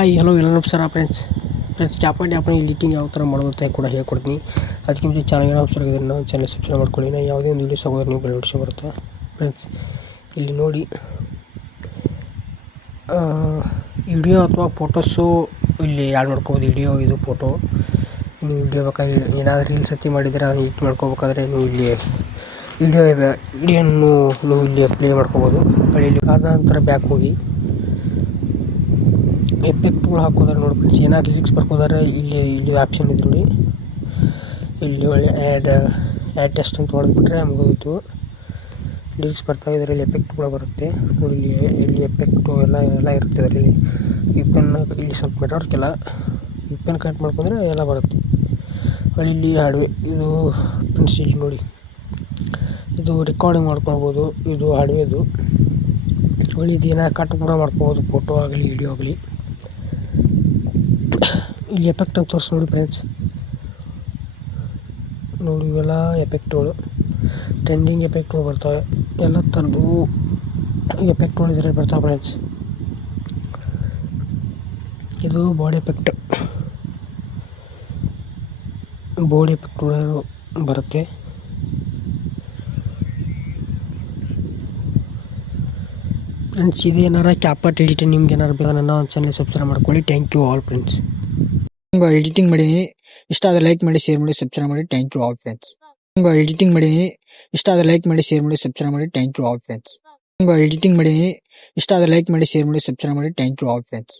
Hi hello ಎಲ್ಲ ನಮಸ್ಕಾರ friends ಕ್ಯಾಪಟ್ ಆ್ಯಪ್ನ ಎಡಿಟಿಂಗ್ ಯಾವ ಥರ ಮಾಡೋದು ಅಂತ ಕೂಡ ಹೇಳ್ಕೊಡ್ತೀನಿ. ಅದಕ್ಕೆ ಮುಂಚೆ ಚಾನಲ್ಗೆ ನಮಸ್ಕಾರ ಆಗಿದ್ರೆ ನಾವು ಚಾನಲ್ ಸಬ್ಸ್ಕ್ರೈಬ್ ಮಾಡ್ಕೊಳ್ಳಿ. ನಾವು ಯಾವುದೇ ಒಂದು ವೀಡಿಯೋಸ್ ಆಗೋದ್ರೆ ನೀವು ನೋಟಿಫಿಕೇಶನ್ ಬರುತ್ತೆ. ಫ್ರೆಂಡ್ಸ್ ಇಲ್ಲಿ ನೋಡಿ, ವಿಡಿಯೋ ಅಥವಾ ಫೋಟೋಸು ಇಲ್ಲಿ ಆ್ಯಡ್ ಮಾಡ್ಕೋಬೋದು. ವಿಡಿಯೋ ಇದು ಫೋಟೋ ನೀವು ವಿಡಿಯೋ ಬೇಕಾದ್ರೆ ಏನಾದರೂ ರೀಲ್ಸ್ ಅತಿ ಮಾಡಿದರೆ ಎಡಿಟ್ ಮಾಡ್ಕೋಬೇಕಾದ್ರೆ ನೀವು ಇಲ್ಲಿ ವಿಡಿಯೋನ್ನು ನೀವು ಇಲ್ಲಿ ಪ್ಲೇ ಮಾಡ್ಕೋಬೋದು. ಇಲ್ಲಿ ಆದ ನಂತರ ಬ್ಯಾಕ್ ಹೋಗಿ ಎಫೆಕ್ಟ್ಗಳು ಹಾಕೋದಾರೆ ನೋಡಿ ಫ್ರೆಂಡ್ಸ್. ಏನಾದ್ರು ಲಿರಿಕ್ಸ್ ಬರ್ಕೋದಾರೆ ಇಲ್ಲಿ ಆಪ್ಷನ್ ಇದೆ ನೋಡಿ. ಇಲ್ಲಿ ಒಳ್ಳೆ ಆ್ಯಡ್ ಟೆಸ್ಟ್ ಅಂತ ಹೊಡೆದ್ಬಿಟ್ರೆ ಮುಗಿದಿತ್ತು. ಲಿರಿಕ್ಸ್ ಬರ್ತಾವೆ, ಇದರಲ್ಲಿ ಎಫೆಕ್ಟ್ಗಳು ಬರುತ್ತೆ ನೋಡಿ. ಇಲ್ಲಿ ಎಫೆಕ್ಟು ಎಲ್ಲ ಇರುತ್ತೆ ಅದರಲ್ಲಿ. ಇಲ್ಲಿ ಸ್ವಲ್ಪ ನೆಟ್ವರ್ಕಿಲ್ಲ, ಪೆನ್ ಕಟ್ ಮಾಡ್ಕೊಂಡ್ರೆ ಎಲ್ಲ ಬರುತ್ತೆ. ಇಲ್ಲಿ ಹಾಡುವೆ ಇದು ಫ್ರೆಂಡ್ಸ್. ಇಲ್ಲಿ ನೋಡಿ, ಇದು ರೆಕಾರ್ಡಿಂಗ್ ಮಾಡ್ಕೊಳ್ಬೋದು. ಇದು ಹಾಡುವೆದು ಒಳ್ಳೆ ಇದು ಏನಾರು ಕಟ್ ಕೂಡ ಮಾಡ್ಕೋಬೋದು, ಫೋಟೋ ಆಗಲಿ ವಿಡಿಯೋ ಆಗಲಿ. ಇಲ್ಲಿ ಎಫೆಕ್ಟ್ ಅಂತ ತೋರಿಸಿ ನೋಡಿ ಫ್ರೆಂಡ್ಸ್. ನೋಡಿ ಇವೆಲ್ಲ ಎಫೆಕ್ಟ್ಗಳು, ಟ್ರೆಂಡಿಂಗ್ ಎಫೆಕ್ಟ್ಗಳು ಬರ್ತವೆ. ಎಲ್ಲ ಥರದ್ದು ಎಫೆಕ್ಟ್ಗಳು ಇದರಲ್ಲಿ ಬರ್ತಾವೆ ಫ್ರೆಂಡ್ಸ್. ಇದು ಬಾಡಿ ಎಫೆಕ್ಟ್ಗಳು ಬರುತ್ತೆ. ಫ್ರೆಂಡ್ಸ್ ಇದು ಏನಾರ ಕ್ಯಾಪಟ್ ಎಡಿಟಿಂಗ್ ನಿಮ್ಗೆ ಏನಾರು ಬೇಕಾ ನನ್ನ ಒಂದು ಚಾನಲ್ ಸಬ್ಸ್ಕ್ರೈಬ್ ಮಾಡ್ಕೊಳ್ಳಿ. Thank you all friends. Editing ಮಾಡೀನಿ, ಇಷ್ಟ ಆದರೆ ಲೈಕ್ ಮಾಡಿ, ಶೇರ್ ಮಾಡಿ, ಸಬ್ಸ್ಕ್ರೈಬ್ ಮಾಡಿ. Thank you all friends. Editing ಮಾಡೀನಿ, ಇಷ್ಟ ಆದರೆ ಲೈಕ್ ಮಾಡಿ, ಶೇರ್ ಮಾಡಿ, ಸಬ್ಸ್ಕ್ರೈಬ್ ಮಾಡಿ. Thank you all friends. Editing ಮಾಡೀನಿ, ಇಷ್ಟ ಆದರೆ ಲೈಕ್ ಮಾಡಿ, ಶೇರ್ ಮಾಡಿ, ಸಬ್ಸ್ಕ್ರೈಬ್ ಮಾಡಿ. Thank you all friends.